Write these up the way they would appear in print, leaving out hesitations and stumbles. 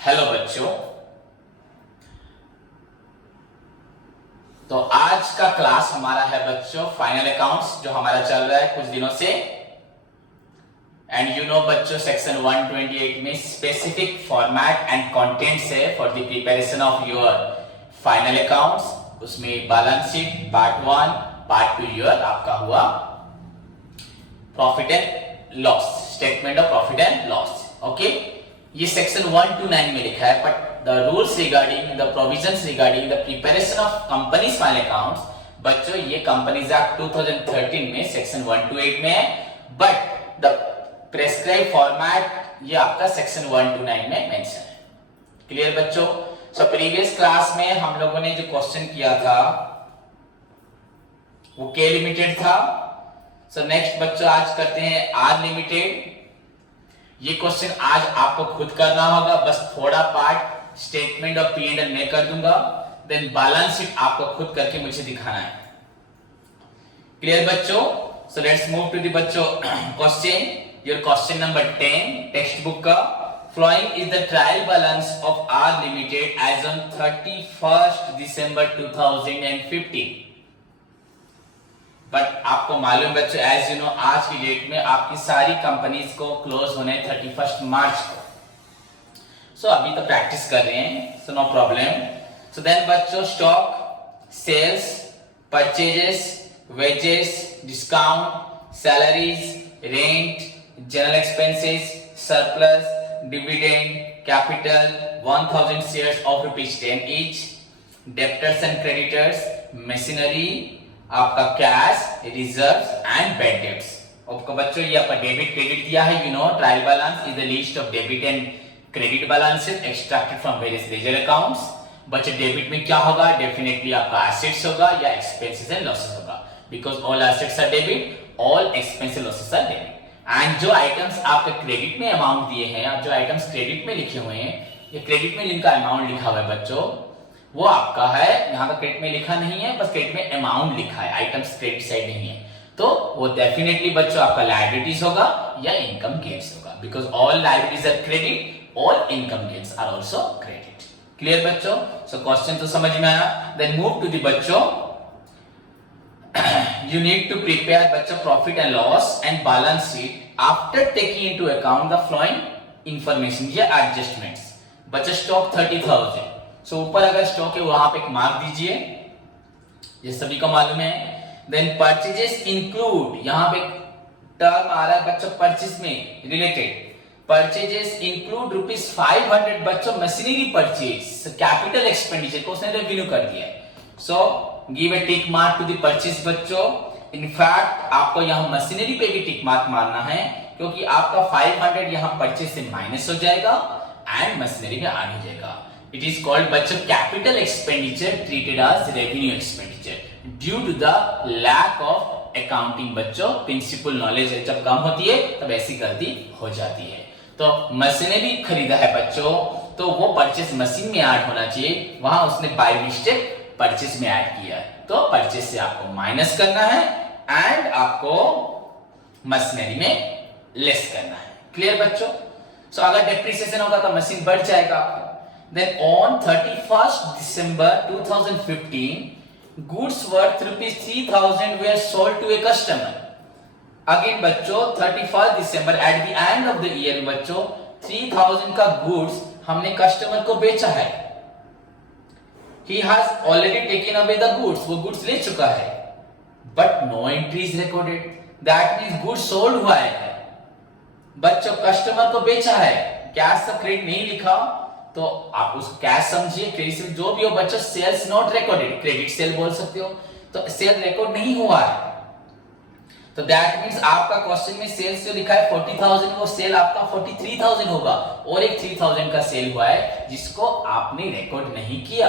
Hello बच्चों। तो आज का क्लास हमारा है बच्चों फाइनल अकाउंट्स, जो हमारा चल रहा है कुछ दिनों से। एंड यू नो बच्चों, सेक्शन 128 में स्पेसिफिक फॉर्मेट एंड कंटेंट्स है for the preparation of your final accounts. उसमें balance sheet part 1, part 2 your आपका हुआ profit and loss, statement of profit and loss. Okay, ये सेक्शन 1 to 9 में लिखा है, but the rules regarding the provisions regarding the preparation of companies final accounts, बच्चों ये companies act 2013 में section 1 to 8 में है, बट द प्रेस्क्राइब फॉर्मेट ये आपका सेक्शन 1 to 9 में मेंशन है। क्लियर बच्चों? सो प्रीवियस क्लास में हम लोगों ने जो क्वेश्चन किया था वो के लिमिटेड था। सो नेक्स्ट बच्चों आज करते हैं आर लिमिटेड। ये क्वेश्चन आज आपको खुद करना होगा, बस थोड़ा part statement of P and L मैं कर दूंगा, देन बैलेंस शीट आपको खुद करके मुझे दिखाना है। क्लियर बच्चों? So let's move to the बच्चों question, your question number 10 textbook का। Flowing is the trial balance of R limited as on 31 December 2015। But आपको मालूम बच्चों, एज यू नो, आज की डेट में आपकी सारी कंपनीज को क्लोज होने 31 मार्च को। सो अभी तो प्रैक्टिस कर रहे हैं, so no problem. So then बच्चों stock, sales, purchases, wages, discount, salaries, rent, general expenses, surplus, dividend, capital, 1000 shares of ₹10 each, debtors and creditors, machinery, आपका cash, reserves and bad debts. आपको बच्चों ये आपका डेबिट क्रेडिट दिया है। You know trial balance is the list of debit and credit balances extracted from various ledger accounts. बच्चे debit में क्या होगा? डेफिनेटली आपका एसेट्स होगा या एक्सपेंसेस एंड लॉसेस होगा, because all assets are debit, all expenses losses are debit. And जो items आपके क्रेडिट में अमाउंट दिए हैं, जो आइटम्स क्रेडिट में लिखे हुए हैं, ये क्रेडिट में जिनका अमाउंट लिखा हुआ है बच्चों, वो आपका है। यहाँ पर क्रेडिट में लिखा नहीं है, बस क्रेडिट में अमाउंट लिखा है, आइटम्स क्रेडिट साइड नहीं है, तो वो डेफिनेटली बच्चों आपका लायबिलिटीज होगा या इनकम गेन्स होगा, because all liabilities are credit, all income gains are also credit. Clear बच्चों? सो क्वेश्चन तो समझ में आया। देन मूव टू द बच्चों, you need to prepare बच्चों profit and loss and balance sheet after taking into account the following information या adjustments. बच्चों stock 30,000, so ऊपर अगर स्टॉक है वहां पे एक मार्क दीजिए, ये सभी को मालूम है। देन परचेजेस इंक्लूड, यहां पे टर्म आ रहा है बच्चों परचेज में रिलेटेड, परचेजेस इंक्लूड ₹500 बच्चों मशीनरी परचेज, कैपिटल एक्सपेंडिचर को उसने रेवेन्यू कर दिया है। So give a tick mark to the purchase बच्चों। इनफैक्ट आपको यहां मशीनरी पे भी टिक मार्क मारना है, क्योंकि आपका 500 यहां परचेज से माइनस हो जाएगा एंड मशीनरी में ऐड हो जाएगा। It is called बच्चों capital expenditure treated as revenue expenditure due to the lack of accounting बच्चों principal knowledge जब कम होती है तब ऐसी गलती हो जाती है। तो मशीनरी खरीदा है बच्चों, तो वो परचेस मशीन में ऐड होना चाहिए, वहां उसने बाय मिस्टेक परचेस में ऐड किया है, तो परचेस से आपको माइनस करना है एंड आपको मशीनरी में लेस करना है। क्लियर बच्चों? सो अगर डेप्रिसिएशन होगा तो मशीन बढ़ जाएगा आपका। Then on 31st December 2015, goods worth ₹3,000 were sold to a customer. Again बच्चों 31st December at the end of the year बच्चों 3,000 का goods हमने कस्टमर को बेचा है। He has already taken away the goods, वो goods ले चुका है, but no entry is recorded. That means goods sold हुआ है बच्चों, कस्टमर को बेचा है, कैश का क्रेडिट नहीं लिखा, तो आप उसको कैश समझिए, क्रेडिट से जो भी हो बच्चों, sales not recorded, credit sale बोल सकते हो, तो सेल रिकॉर्ड नहीं हुआ है। तो दैट मींस आपका क्वेश्चन में सेल्स जो लिखा है 40,000, वो सेल आपका 43,000 होगा, और एक 3,000 का सेल हुआ है जिसको आपने रिकॉर्ड नहीं किया,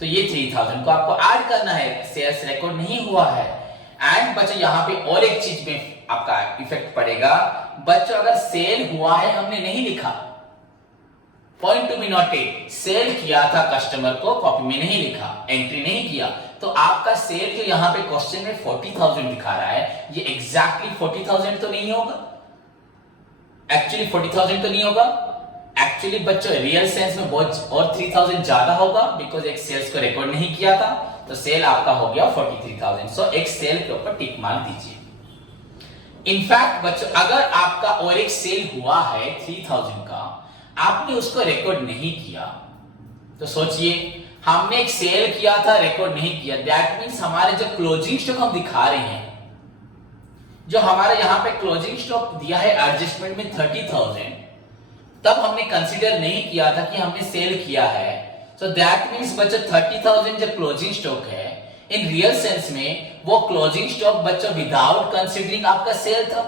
तो ये 3,000 को आपको ऐड करना है, सेल्स रिकॉर्ड नहीं हुआ है। एंड बच्चों यहाँ पे और एक चीज में आपका इफेक्ट पड़ेगा बच्चों, अगर सेल हुआ है हमने नहीं लिखा, point to be noted, sale किया था कस्टमर को, कॉपी में नहीं लिखा, एंट्री नहीं किया, तो आपका सेल जो यहाँ पे क्वेश्चन में 40,000 दिखा रहा है, ये एग्जैक्टली 40,000 तो नहीं होगा, एक्चुअली 40,000 तो नहीं होगा, एक्चुअली बच्चों रियल सेंस में बहुत और 3000 ज्यादा होगा, बिकॉज एक सेल्स को रिकॉर्ड नहीं किया था, तो सेल आपका हो गया 43,000। सो एक सेल के ऊपर टिक मार दीजिए। इनफैक्ट बच्चों अगर आपका और एक सेल हुआ है 3000 का, आपने उसको रिकॉर्ड नहीं किया, तो सोचिए हमने एक सेल किया था रिकॉर्ड नहीं किया, दैट मींस हमारे जो क्लोजिंग स्टॉक हम दिखा रहे हैं, जो हमारे यहां पे क्लोजिंग स्टॉक दिया है एडजस्टमेंट में 30,000, तब हमने कंसीडर नहीं किया था कि हमने सेल किया है। सो दैट मींस बच्चों 30,000 जो क्लोजिंग स्टॉक है इन रियल सेंस में वो क्लोजिंग स्टॉक बच्चों विदाउट कंसीडरिंग आपका सेल था।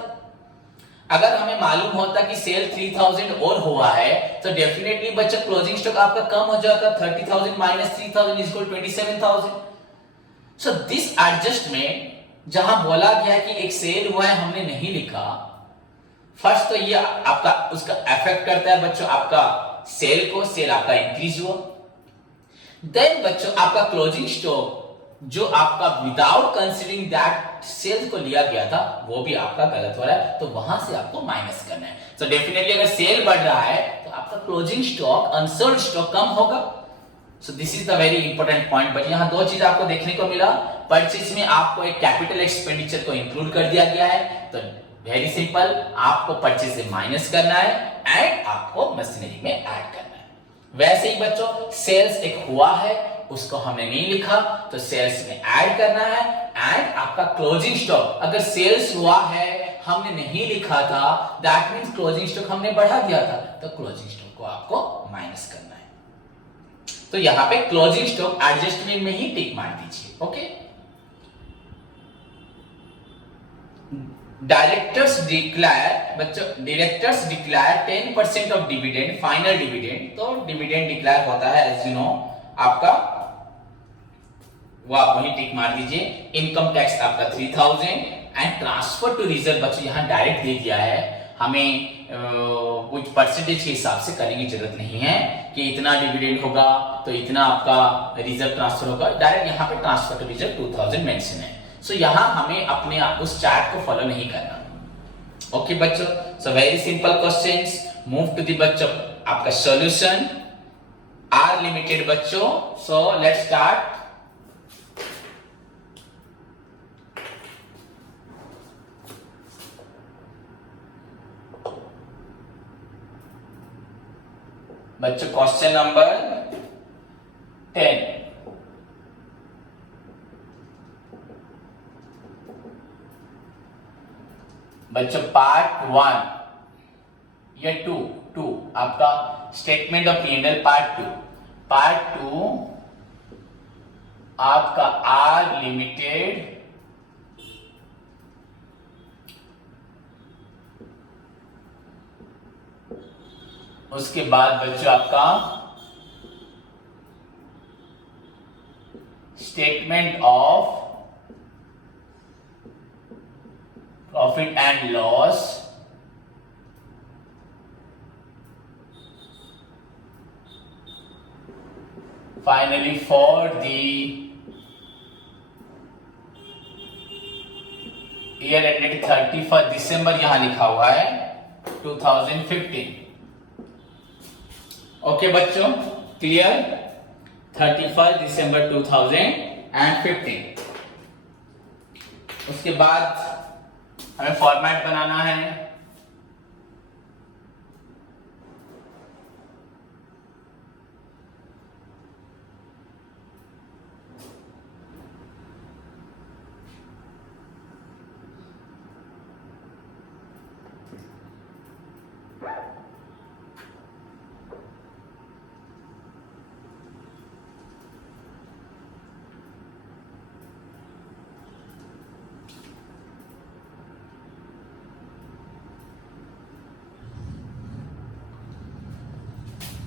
अगर हमें मालूम होता कि सेल 3000 और हुआ है तो डेफिनेटली बच्चों क्लोजिंग स्टॉक आपका कम हो जाता, 30,000 minus 3,000 is equal 27,000। So this adjustment जहां बोला गया कि एक सेल हुआ है हमने नहीं लिखा, फर्स्ट तो ये आपका उसका इफेक्ट करता है बच्चों आपका सेल को, सेल आपका इंक्रीज हुआ। देन बच्चों आपका क्लोजिंग स्टॉक जो आपका विदाउट कंसीडरिंग दैट सेल्स को लिया गया था वो भी आपका गलत हो रहा है, तो वहां से आपको माइनस करना है। सो डेफिनेटली अगर सेल बढ़ रहा है तो आपका क्लोजिंग स्टॉक अनसोल्ड स्टॉक कम होगा। सो this is the very important point. But यहां दो चीज आपको देखने को मिला, परचेज में आपको एक कैपिटल एक्सपेंडिचर को इंक्लूड कर दिया गया है, तो वेरी सिंपल आपको परचेज से माइनस करना है एंड आपको मशीनरी में ऐड करना है। वैसे ही बच्चों सेल्स एक हुआ है उसको हमने नहीं लिखा तो सेल्स में ऐड करना है, एंड आपका क्लोजिंग स्टॉक अगर सेल्स हुआ है हमने नहीं लिखा था दैट मींस क्लोजिंग स्टॉक हमने बढ़ा दिया था, तो क्लोजिंग स्टॉक को आपको माइनस करना है। तो यहां पे क्लोजिंग स्टॉक एडजस्टमेंट में ही टिक मार दीजिए। ओके, डायरेक्टर्स डिक्लेयर बच्चों, directors declare 10% of dividend, final dividend. तो डिविडेंड डिक्लेयर होता है एज यू नो आपका, वो आप वही टिक मार दीजिए। इनकम टैक्स आपका 3000 एंड ट्रांसफर टू रिजर्व बच्चों यहां डायरेक्ट दे दिया है, हमें कुछ परसेंटेज के हिसाब से करने की जरूरत नहीं है कि इतना डिविडेंड होगा तो इतना आपका रिजर्व ट्रांसफर होगा, डायरेक्ट यहां पे ट्रांसफर टू रिजर्व 2000 मेंशन है। सो यहां हमें अपने उस चार्ट को फॉलो नहीं करना। ओके बच्चों, so very simple questions, move to the बच्चों आपका सॉल्यूशन आर लिमिटेड बच्चों। So let's start. बच्चों क्वेश्चन नंबर 10, बच्चों पार्ट 1 या 2 आपका statement of P&L part 2। Part 2 आपका आर लिमिटेड उसके बाद बच्चों आपका statement of profit and loss, finally for the year ended 31 दिसंबर, यहां लिखा हुआ है 2015। ओके बच्चों क्लियर, 31 दिसंबर 2015। उसके बाद हमें फॉर्मेट बनाना है।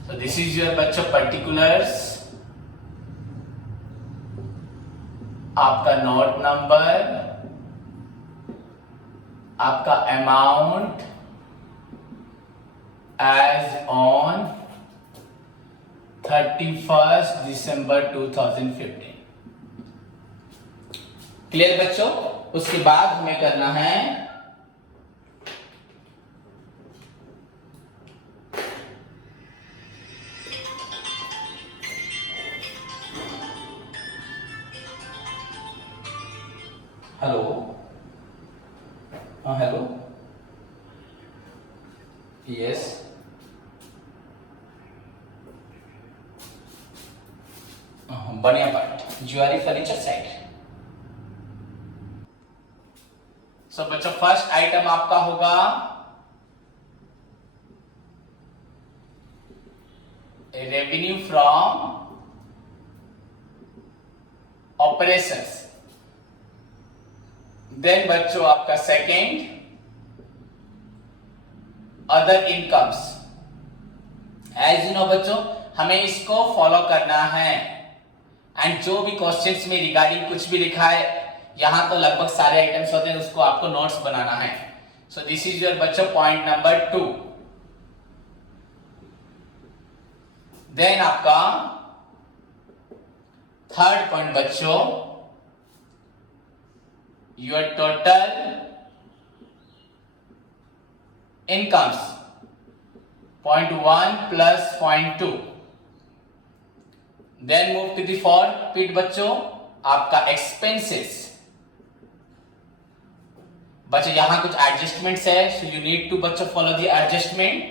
So this is your बच्चों particulars, आपका नोट नंबर, आपका amount as on 31 December 2015। Clear बच्चों, उसके बाद हमें करना है हेलो, हाँ हेलो, यस, बढ़िया part, jewellery furniture side. So बच्चों फर्स्ट आइटम आपका होगा रेवेन्यू फ्रॉम ऑपरेशंस। देन बच्चों आपका second other incomes. As you know बच्चों हमें इसको फॉलो करना है एंड जो भी क्वेश्चंस में रिगार्डिंग कुछ भी लिखा है यहां तो लगभग सारे आइटम्स होते हैं, उसको आपको नोट्स बनाना है। सो दिस इज योर बच्चों पॉइंट नंबर 2। देन आपका थर्ड पॉइंट बच्चों your total incomes, point 1 plus point 2। Then move to the fourth पीट बच्चों आपका एक्सपेंसेस। बच्चों यहां कुछ एडजस्टमेंट्स है, सो यू नीड टू बच्चों follow the adjustment.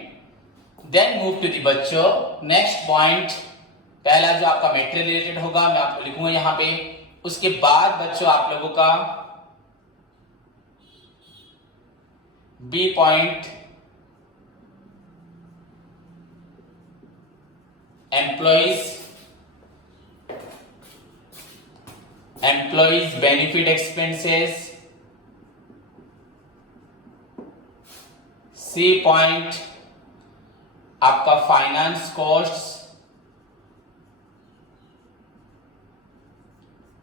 Then move to the बच्चों नेक्स्ट पॉइंट, पहला जो आपका मेटेरियल रिलेटेड होगा मैं आपको लिखूंगा यहां पे। उसके बाद बच्चों आप लोगों का B point employees benefit expenses. C point आपका फाइनेंस कॉस्ट्स।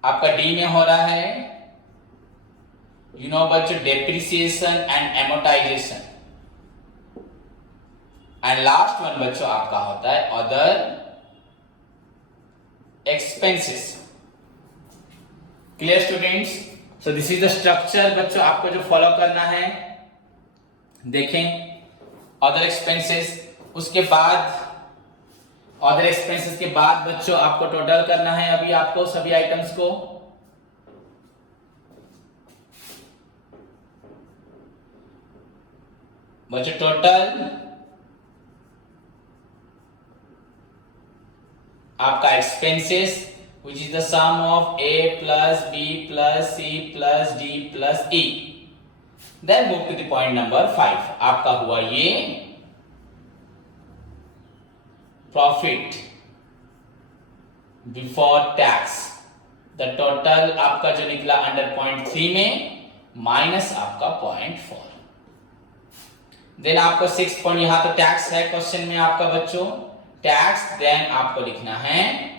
आपका डी में हो रहा है यू नो बच्चों depreciation and amortisation. And last one बच्चों आपका होता है other expenses. Clear students? So this is the structure बच्चों आपको जो फॉलो करना है। देखें अदर एक्सपेंसेस, उसके बाद अदर एक्सपेंसेस के बाद बच्चों आपको टोटल करना है अभी आपको सभी आइटम्स को। बच्चों टोटल आपका expenses which is the sum of A plus B plus C plus D plus E. Then move to the point number 5. आपका हुआ ये profit before tax. The total आपका जो निकला अंडर पॉइंट 3 में माइनस आपका पॉइंट 4। देन आपका 6 point, यहां तो टैक्स है क्वेश्चन में आपका बच्चों टैक्स। देन आपको लिखना है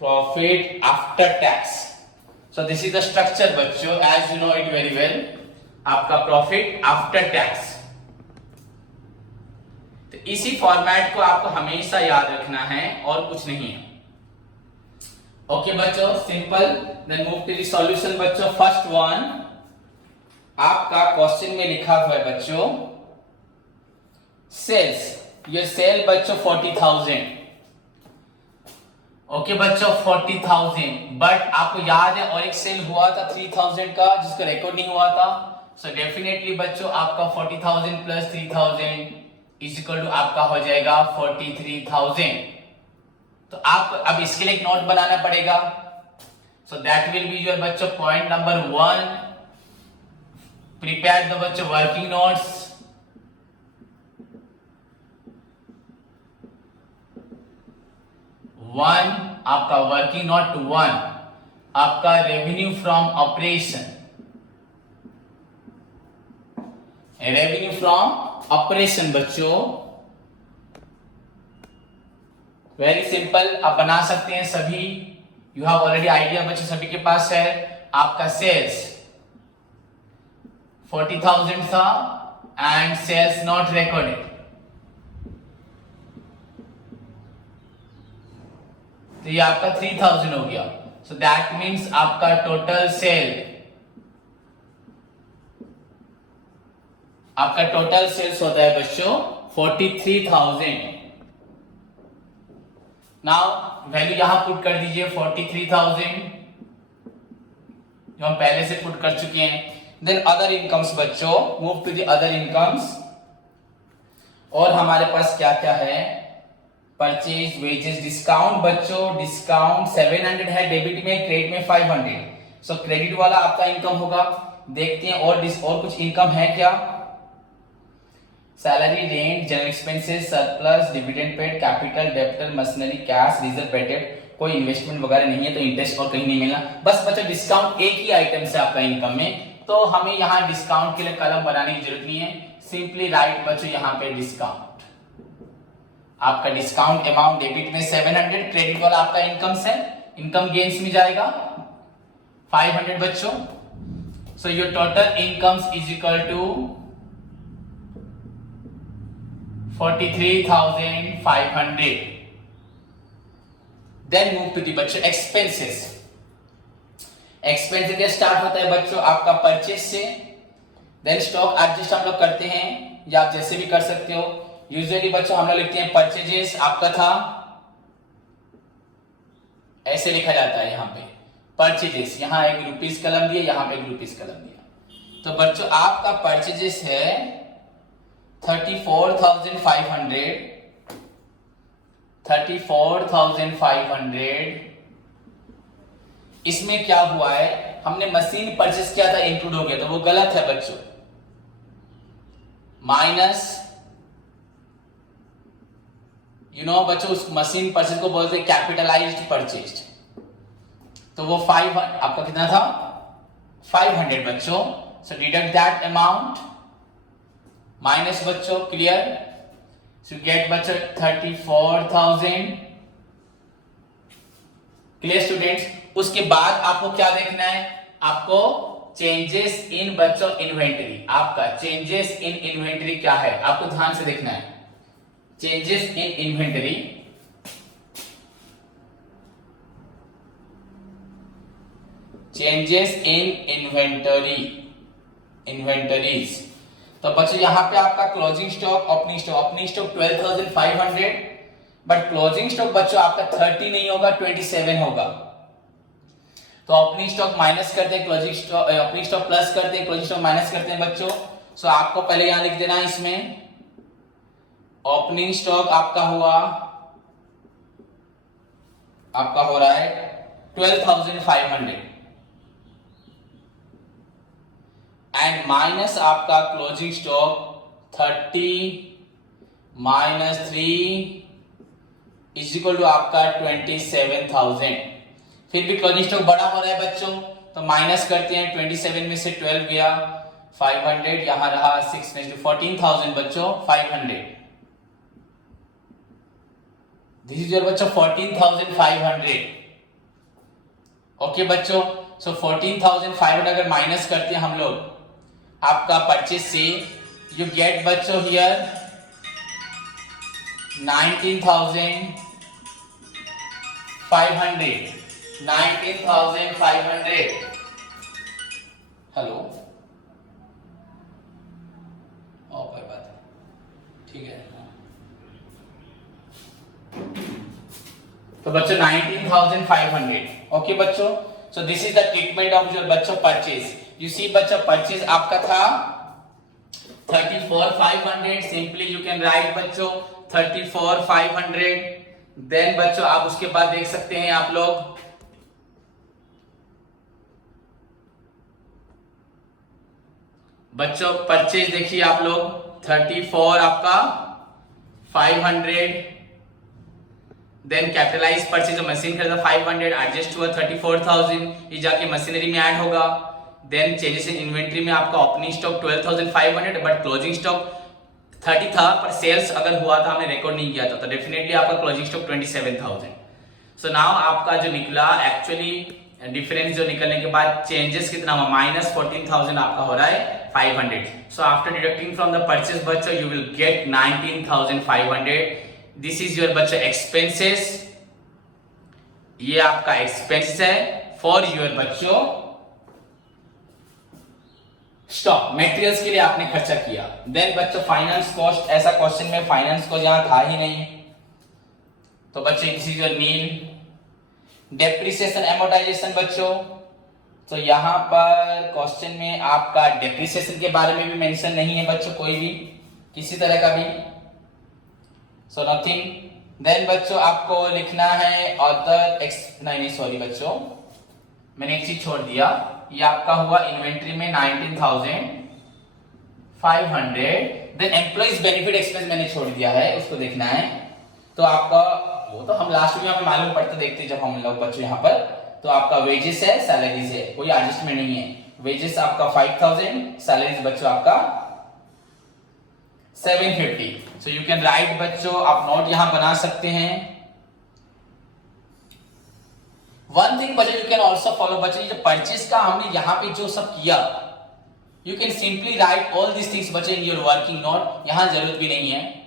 profit after tax. So this is the structure बच्चों, as you know it very well, आपका profit after tax। तो इसी फॉर्मेट को आपको हमेशा याद रखना है और कुछ नहीं है। ओके बच्चों, simple. Then move to the solution बच्चों। फर्स्ट वन आपका क्वेश्चन में लिखा हुआ है बच्चों सेल्स। ये सेल बच्चों 40,000। ओके बच्चों 40,000, बट आपको याद है और एक सेल हुआ था 3,000 का जिसका रिकॉर्ड नहीं हुआ था। सो डेफिनेटली बच्चों आपका 40,000 प्लस 3,000 इज इक्वल टू आपका हो जाएगा 43,000। तो आप अब इसके लिए एक नोट बनाना पड़ेगा। So that will be your बच्चों पॉइंट नंबर 1। प्रिपेयर द बच्चों वर्किंग नोट्स। वन आपका वर्किंग नोट 1 आपका revenue from operation. Revenue from operation बच्चों वेरी सिंपल, आप बना सकते हैं सभी। यू हैव ऑलरेडी आइडिया बच्चों सभी के पास है। आपका सेल्स 40,000 था एंड सेल्स नॉट रिकॉर्डेड, तो ये आपका 3,000 हो गया। सो दैट मीन्स आपका टोटल सेल आपका टोटल सेल्स होता है बच्चों 43,000। नाउ वैल्यू यहां पुट कर दीजिए 43,000 जो हम पहले से पुट कर चुके हैं। देन अदर इनकम्स बच्चों, move to the other incomes. और हमारे पास क्या क्या है, परचेज, वेजेस, डिस्काउंट बच्चों, डिस्काउंट 700 है डेबिट में, क्रेडिट में 500। सो क्रेडिट वाला आपका इनकम होगा। देखते हैं और कुछ इनकम है क्या। Salary, rent, general expenses, surplus, dividend paid, capital, debtor, machinery, cash, reserve padded, कोई इन्वेस्टमेंट वगैरह नहीं है तो इंटरेस्ट और कहीं नहीं मिलना। बस बच्चों डिस्काउंट एक ही आइटम से आपका इनकम में, तो हमें यहाँ डिस्काउंट के लिए कलम बनाने की जरूरत नहीं है। सिंपली राइट बच्चों यहाँ पे डिस्काउंट। आपका डिस्काउंट अमाउंट डेबिट में 700, क्रेडिट वाला आपका इनकम गेन्स में जाएगा 500 बच्चों। So your total incomes is equal to 43,500। Then move to the बच्चों एक्सपेंसेस। एक्सपेंसेस क्या स्टार्ट होता है बच्चों आपका परचेज से। देन स्टॉक एडजस्ट हम लोग करते हैं, या आप जैसे भी कर सकते हो। यूजुअली बच्चों हम लोग लिखते हैं परचेजेस आपका था, ऐसे लिखा जाता है यहाँ पे परचेजेस। यहाँ एक रुपीस कलम दिया, यहाँ पे एक रुपीस कलम दिया। तो बच्चों आपका परचेजेस है 34,500। 34,500। इसमें क्या हुआ है, हमने मशीन परचेस किया था, इंक्लूड हो गया, तो वो गलत है बच्चों। माइनस बच्चों उस मशीन परचेज को बोलते हैं कैपिटलाइज्ड परचेज। तो वो 5 आपका कितना था 500 बच्चों। सो डिडक्ट दैट अमाउंट माइनस बच्चों, क्लियर। सो गेट बच्चों 34,000। Clear students. उसके बाद आपको क्या देखना है, आपको चेंजेस इन बच्चों इन्वेंटरी। आपका चेंजेस इन इन्वेंटरी क्या है आपको ध्यान से देखना है। Changes in inventory, changes in inventories. तो बच्चों यहां पे आपका closing stock, opening stock 12,500, but closing stock बच्चों आपका 30 नहीं होगा, 27 होगा। तो ओपनिंग स्टॉक माइनस करते हैं, closing stock, opening stock plus करते हैं, क्लोजिंग स्टॉक माइनस करते हैं बच्चों। सो आपको पहले यहां लिख देना है, इसमें ओपनिंग स्टॉक आपका हो रहा है 12,500 एंड माइनस आपका closing stock 30 minus 3 is equal to आपका 27,000। फिर भी क्लोजिंग स्टॉक बड़ा हो रहा है बच्चों, तो माइनस करते हैं। 27 में से 12 गया, 500 यहां रहा, 6 में 14,000 बच्चों 500। दिस इज योर बच्चों 14,500। ओके बच्चों। सो 14,500 अगर माइनस करते हैं हम लोग आपका परचेज से, यू गेट बच्चों हियर 19,500। 19,500। हेलो, कोई बात नहीं, ठीक है। तो बच्चों 19,500। ओके बच्चों। सो this is the treatment of your बच्चों परचेज। यू सी बच्चों परचेज आपका था 34,500। सिंपली यू कैन राइट बच्चों 34,500। देन बच्चों आप उसके बाद देख सकते हैं आप लोग बच्चों परचेज देखिए आप लोग 34 आपका 500। देन कैपिटलाइज परचेज मशीन खरीदा 500, एडजस्ट हुआ 34,000, ये जाके मशीनरी में ऐड होगा। देन चेंजेस इन इन्वेंटरी में आपका opening stock 12,500 but closing stock 30 था, पर सेल्स अगर हुआ था हमने रिकॉर्ड नहीं किया था, तो डेफिनेटली आपका क्लोजिंग स्टॉक 27,000। सो नाउ आपका जो निकला एक्चुअली डिफरेंस जो निकलने के बाद चेंजेस कितना हुआ, माइनस 14,000 आपका हो रहा है 500। So after deducting from the purchase बच्चों you will get 19,500। This is your बच्चों एक्सपेंसेस। ये आपका एक्सपेंस है फॉर योर बच्चों स्टॉक मटेरियल्स के लिए आपने खर्चा किया। देन बच्चों फाइनेंस कॉस्ट, ऐसा क्वेश्चन में फाइनेंस कॉस्ट यहां था ही नहीं, तो बच्चों this is your nil. Depreciation amortisation बच्चों, तो यहां पर क्वेश्चन में आपका डेप्रिसिएशन के बारे में भी मेंशन नहीं है बच्चों, कोई भी किसी तरह का भी, सो नथिंग। देन बच्चों आपको लिखना है अदर नहीं सॉरी बच्चों, मैंने एक चीज छोड़ दिया, ये आपका हुआ इन्वेंट्री में 19,500। देन एम्प्लॉइज बेनिफिट एक्सपेंस मैंने छोड़ दिया है, उसको देखना है। तो आपका वो तो हम लास्ट में हमें मालूम पड़ता देखते जब हम लोग बच्चों यहाँ पर, तो आपका वेजेस है, सैलरीज है, कोई एडजस्टमेंट नहीं है। वेजेस आपका 5,000, सैलरीज बच्चों आपका 750। सो यू कैन राइट बच्चों, आप नोट यहां बना सकते हैं। वन थिंग बच्चों यू कैन ऑल्सो फॉलो बच्चों, जो परचेज का हमने यहाँ पे जो सब किया, you can simply write all this things बच्चों इन योर वर्किंग नोट, यहां जरूरत भी नहीं है।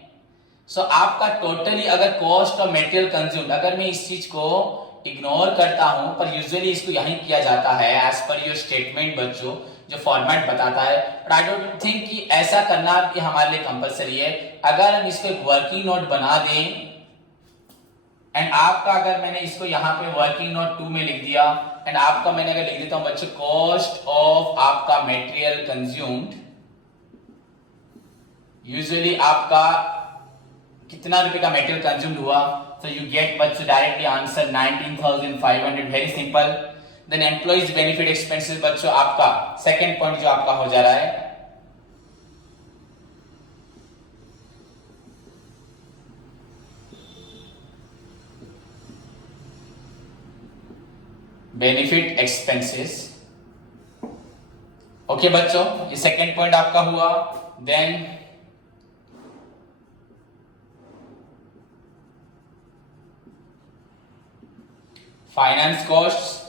सो आपका टोटली अगर कॉस्ट और मटेरियल कंज्यूम्ड, अगर मैं इस चीज को इग्नोर करता हूं, पर यूजुअली इसको यही किया जाता है एज पर योर स्टेटमेंट बच्चों, जो फॉर्मेट बताता है, बट आई डोंट थिंक कि ऐसा करना भी हमारे लिए कंपलसरी है। अगर हम इसको एक वर्किंग नोट बना दें, एंड आपका अगर मैंने इसको यहाँ पे वर्किंग नोट 2 में लिख दिया, एंड आपका मैंने अगर लिख देता हूं बच्चों कॉस्ट ऑफ आपका मटेरियल कंज्यूम्ड, यूजुअली आपका कितना रुपए का मटेरियल कंज्यूम्ड हुआ, तो यू गेट बच्चों directly answer 19,500, very simple. Then employees benefit expenses बच्चों आपका सेकंड पॉइंट जो आपका हो जा रहा है, बेनिफिट एक्सपेंसेस। ओके बच्चों, ये सेकंड पॉइंट आपका हुआ। Then finance cost,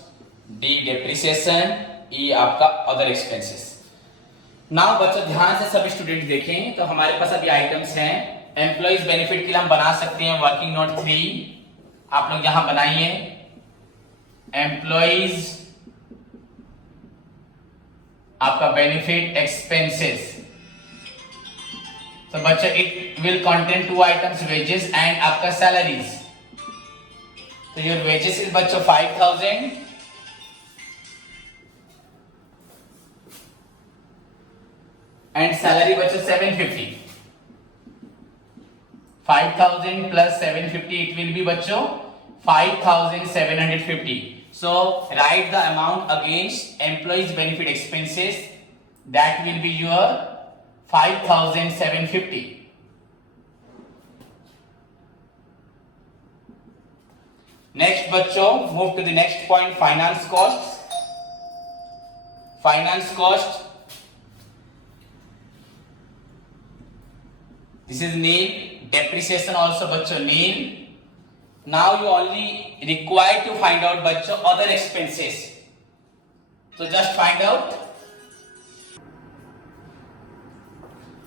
D depreciation, E आपका अदर एक्सपेंसेस। नाउ बच्चों ध्यान से सभी स्टूडेंट देखें, तो हमारे पास अभी आइटम्स हैं। एम्प्लॉइज बेनिफिट के लिए हम बना सकते हैं वर्किंग नोट 3, आप लोग यहां बनाइए। एम्प्लॉइज आपका बेनिफिट एक्सपेंसेस, तो बच्चों it will contain 2 items, wages and आपका सैलरीज। तो योर वेजेस इज बच्चों 5,000 एंड सैलरी बच्चों 750। 5,000 प्लस 750 इट विल बी बच्चों 5,750। So write the amount against employees benefit expenses, that will be your 5,750. Next बच्चों move to the next point, finance cost. Finance cost, this is nil. Depreciation also बच्चों nil. Now you only required to find out बच्चों other expenses. So just find out.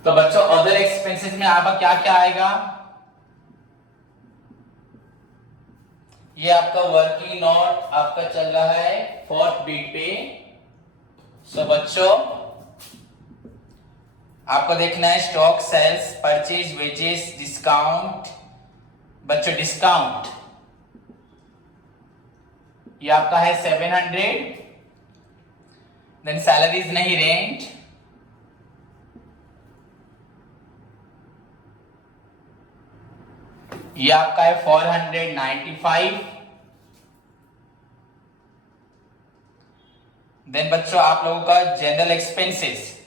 तो बच्चों other expenses में आपका क्या क्या आएगा, ये आपका वर्किंग नोट आपका चल रहा है 4th बीट पे। सो बच्चों आपको देखना है stock, sales, purchase, wages, discount. बच्चों डिस्काउंट ये आपका है 700। देन सैलरीज नहीं, रेंट, ये आपका है 495। देन बच्चों आप लोगों का जनरल एक्सपेंसेस,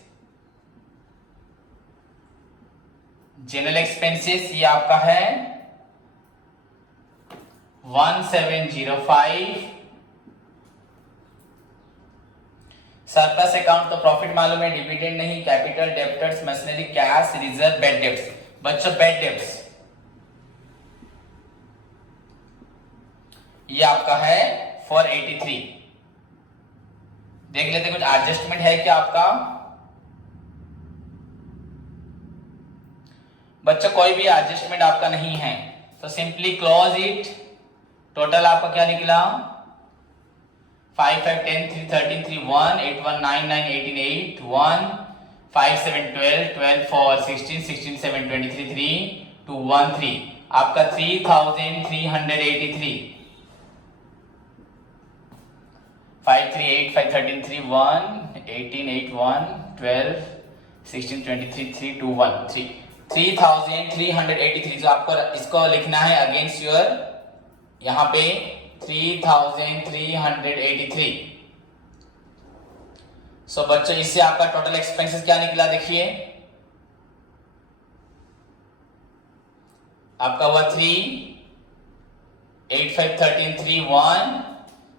जनरल एक्सपेंसेस ये आपका है 1705। सरप्लस अकाउंट तो प्रॉफिट मालूम है, डिविडेंड नहीं, capital, debtors, machinery, cash, reserve, bad debts. बच्चों बैड डेब्ट्स ये आपका है 483। देख लेते कुछ एडजस्टमेंट है क्या आपका। बच्चों कोई भी एडजस्टमेंट आपका नहीं है, तो सिंपली क्लोज इट। टोटल आपका क्या निकला 5 5 10 3 13 3 1 8 1 9 9 18 8 1 5 7 12 12 4 16 16 7 23 3 2 1 3 आपका 3383 5 3 8 5 13 3 1 18 8 1 12 16 23 3 2 1 3 3383 जो आपको इसको लिखना है अगेंस्ट योर यहाँ पे 3383। सो बच्चों इससे आपका टोटल एक्सपेंसेस क्या निकला देखिए, आपका हुआ 3 8 5 13 3 1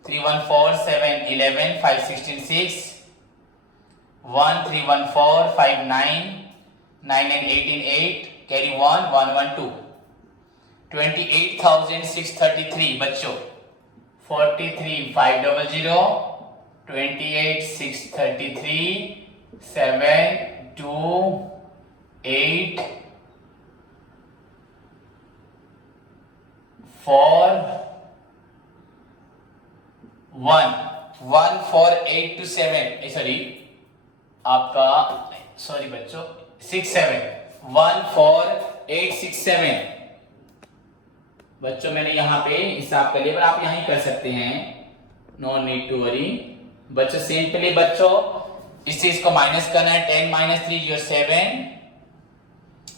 3 1 4 7 11 5 16 6 1 3 1 4 5 9 9 and 18 8 carry 1 1 1 2 28,633 बच्चों 43,500 28,633 7 2 8 4 1 1 4 8 to 7 सॉरी आपका सॉरी बच्चों 6 7 1 4 8 6 7 बच्चों मैंने यहाँ पे हिसाब कर लिया, पर आप यहीं कर सकते हैं, नो नीड टू वरी बच्चों। सिंपली बच्चों इस चीज को माइनस करना है, 10 minus 3 your 7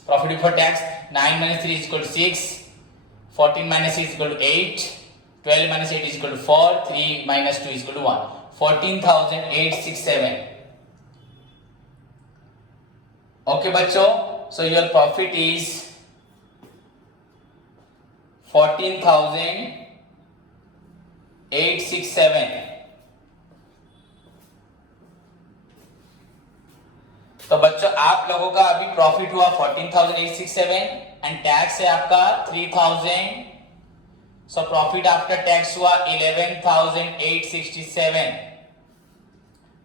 profit before tax, 9 minus 3 is equal to 6 14 minus 6 is equal to 8 12 minus 8 is equal to 4 3 minus 2 is equal to 1 14,867 okay बच्चों। So your profit is 14,867। तो बच्चों आप लोगों का अभी प्रॉफिट हुआ 14,867 एंड टैक्स है आपका 3,000। सो प्रॉफिट आफ्टर टैक्स हुआ 11,867।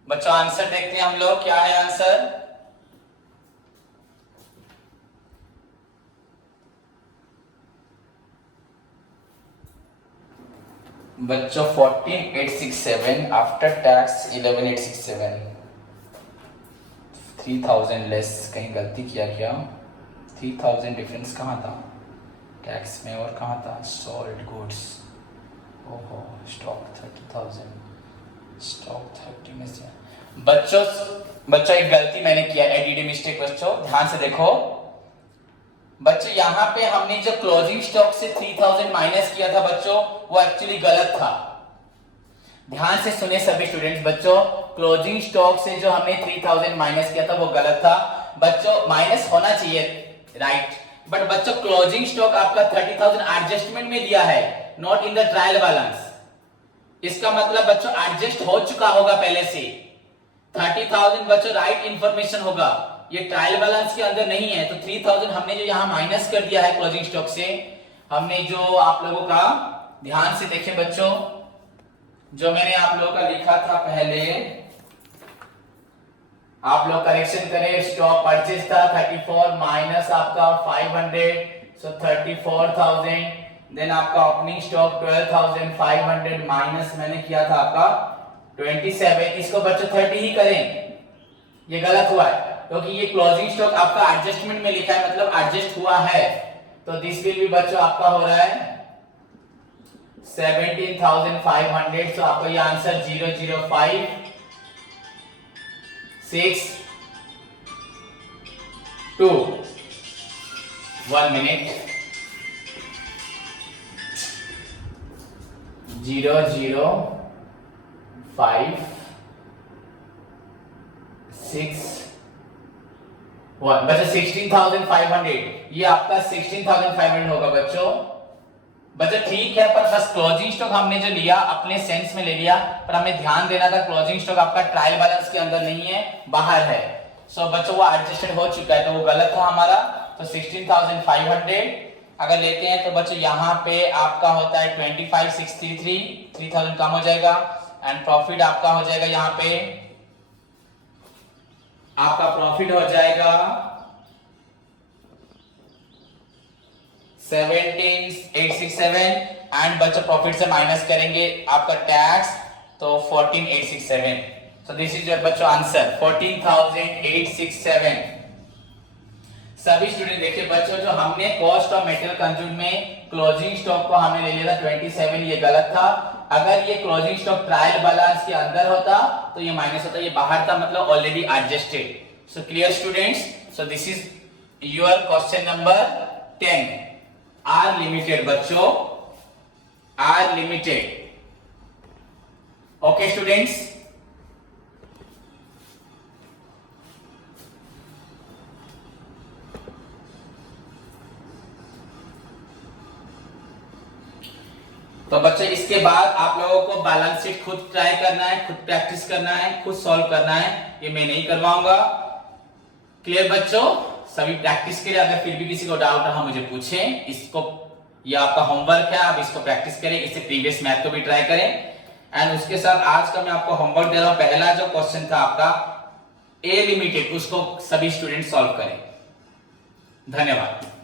बच्चों आंसर देखते हैं हम लोग, क्या है आंसर। बच्चों 14,867 आफ्टर टैक्स 11,867 3,000 लेस, कहीं गलती किया क्या, 3,000 डिफरेंस कहाँ था टैक्स में और कहाँ था सोल्ड गुड्स, ओहो स्टॉक 30,000 स्टॉक 30 में से बच्चों एक गलती मैंने किया, एडिड मिस्टेक बच्चों ध्यान से देखो। बच्चों यहाँ पे हमने जो क्लोजिंग स्टॉक से 3,000 माइनस किया था बच्चों वो एक्चुअली गलत था, ध्यान से सुने सभी स्टूडेंट्स। बच्चों क्लोजिंग स्टॉक से जो हमने 3,000 माइनस किया था वो गलत था बच्चों, माइनस होना चाहिए राइट, बट बच्चों क्लोजिंग स्टॉक आपका 30,000 एडजस्टमेंट में दिया है, not in the trial balance. इसका मतलब बच्चों एडजस्ट हो चुका होगा पहले से 30,000 बच्चों, राइट इंफॉर्मेशन होगा, ये ट्रायल बैलेंस के अंदर नहीं है। तो 3,000 हमने जो यहाँ माइनस कर दिया है क्लोजिंग स्टॉक से, हमने जो आप लोगों का ध्यान से देखें बच्चों, जो मैंने आप लोगों का लिखा था पहले, आप लोग करेक्शन करें, स्टॉक परचेज था 34 माइनस आपका 500 सो 34,000, देन आपका ओपनिंग स्टॉक 12,500 माइनस मैंने किया था आपका 27, इसको बच्चों 30 ही करें, ये गलत हुआ है क्योंकि ये क्लोजिंग स्टॉक आपका एडजस्टमेंट में लिखा है, मतलब एडजस्ट हुआ है, तो दिस विल भी बच्चों आपका हो रहा है 17,500। तो आपका ये आंसर 005 6 2 1 मिनट 005 6 1 बच्चों 16,500, ये आपका 16,500 होगा बच्चों। बच्चों ठीक है, पर बस क्लोजिंग स्टॉक हमने जो लिया अपने सेंस में ले लिया, पर हमें ध्यान देना था क्लोजिंग स्टॉक आपका ट्रायल बैलेंस के अंदर नहीं है, बाहर है। सो बच्चों वो एडजस्टेड हो चुका है, तो वो गलत था हमारा। तो 16,500 अगर लेते हैं तो बच्चों यहाँ पे आपका होता है 25,633, 3,000 कम हो जाएगा एंड प्रॉफिट आपका हो जाएगा, यहाँ पे आपका प्रॉफिट हो जाएगा 17,867 एंड बच्चों प्रॉफिट से माइनस करेंगे आपका टैक्स तो 14,867. So this is your बच्चों आंसर 14,867. सभी स्टूडेंट देखिए बच्चों, जो हमने कॉस्ट ऑफ मेटेरियल कंज्यूम में क्लोजिंग स्टॉक को हमने ले लिया था 27, ये गलत था. अगर ये क्लोजिंग स्टॉक ट्रायल बैलेंस के अंदर होता तो ये माइनस होता, ये बाहर था, मतलब already adjusted. So clear students. So this is your question number 10. R limited बच्चों, आर लिमिटेड. Okay students. तो बच्चे इसके बाद आप लोगों को बैलेंस शीट खुद ट्राई करना है, खुद प्रैक्टिस करना है, खुद सॉल्व करना है. ये मैं नहीं करवाऊंगा. क्लियर बच्चों. सभी प्रैक्टिस के लिए अगर फिर भी किसी को डाउट रहा मुझे पूछें. इसको, ये आपका होमवर्क है, आप इसको प्रैक्टिस करें. इससे प्रीवियस मैथ को भी ट्राई करें. एंड उसके साथ आज का मैं आपको होमवर्क दे रहा हूं. पहला जो क्वेश्चन था आपका ए लिमिटेड, उसको सभी स्टूडेंट सॉल्व करें. धन्यवाद.